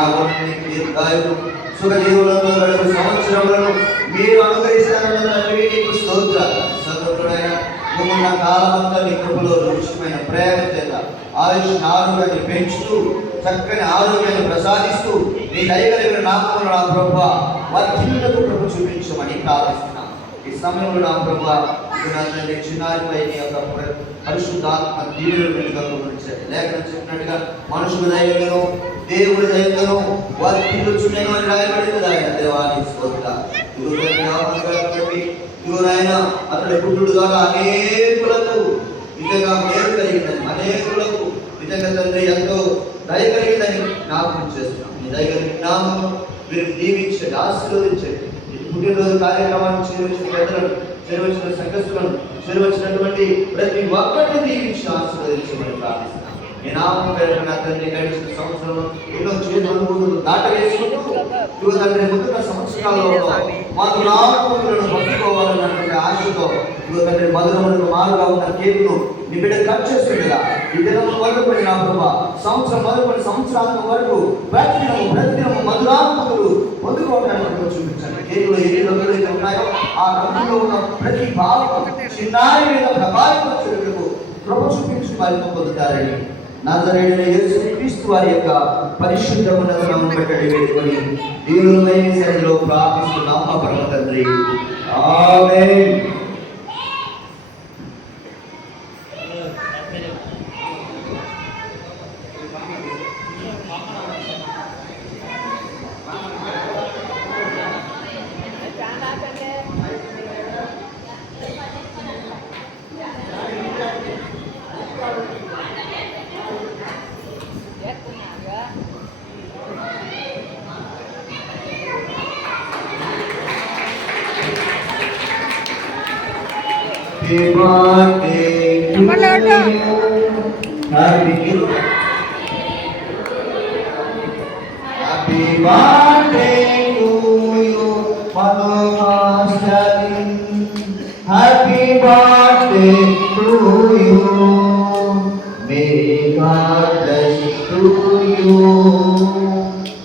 ఆగమనాన్ని దీర్ఘాయువు సుఖజీవులతో గడుపు సంవత్సరములను మీరు అనుగ్రహిస్తారన్నది నీకు స్తోత్రాలు. సర్వత్రుడైన ఉన్న కాలమంతా నీ కృపలో రుచిమైన ప్రేమ చేత ఆయుష్ ఆరోగ్యాన్ని పెంచుతూ చక్కని ఆరోగ్యాన్ని ప్రసాదిస్తూ నీ దయగలిగిన నామమున నా ప్రభువా వర్ధిల్లుటకు కృప చూపించమని ప్రార్థిస్తున్నాను. ఈ సమయంలో నా ప్రభువా చిన్నారిపై నీ యొక్క పరిశుద్ధాత్మ దీవులను వెనుకరించారు. లేఖనం చెప్పినట్టుగా మనుషుల దయగలను దేవుడి దయగలను వర్ధిల్లుచుండెను అని రాయబడింది. ఆయన దేవానికి స్తోత్రాలు. ఇదిగోనైనా అతడి పుట్టుడు ద్వారా అనేకులకు నిజంగా మేలు కలిగిందని, అనేకులకు నిజంగా తండ్రి ఎంతో దయ కలిగిందని జ్ఞాపకం చేస్తున్నాం. నీ దయ కలిగిన నామము మీరు దీవించండి, ఆశీర్వదించండి. ఈ పుట్టినరోజు కార్యక్రమాన్ని చేరవచ్చిన పెద్దలను, చేరవచ్చిన సంఘస్థులను, చేరవచ్చినటువంటి ప్రతి ఒక్కరిని దీవించి ఆశీర్వదించమని ప్రార్థిస్తున్నాం. నీ నామం పేరు నా తండ్రి గడిచిన సంవత్సరంలో ఎన్నో చేతుల అనుభూతులు దాటవేసుకుంటూ ఇదిగో తండ్రి ముందున్న సంవత్సరాలలో మాకు నామములను పట్టుకోవాలన్నటువంటి ఆశతో ఇదిగో తండ్రి మధురములకు మారుగా ఉన్న కేకును నీ బిడ్డ కట్ చేస్తుండగా ఈ దినము మొదలుపడి నా ప్రభా సంవత్సరం మొదలుపడి సంవత్సరాంతం వరకు ప్రతిదినము మధురాత్మకులు పొందుకోవడానికి చూపించండి. కేకులు ఏ రంగులు అయితే ఉన్నాయో ఆ రంగులో ఉన్న ప్రతి భావం చిన్నారి మీద ప్రభావితం చేయటకు కృప చూపించి మరింత పొందుతారని నజరేయుడైన యేసుక్రీస్తు వారి యొక్క పరిశుద్ధమైన నామమున వేడుకొని దేవుని సన్నిధిలో ప్రార్థిస్తున్నాము మా పరమ తండ్రి. ఆమేన్. Happy birthday to you. Happy birthday to you, Master. Happy birthday to you. May God bless to you.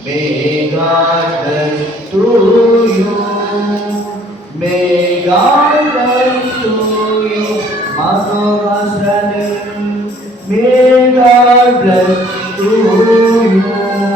May God bless to you. May God bless to you, Master. May God bless to you.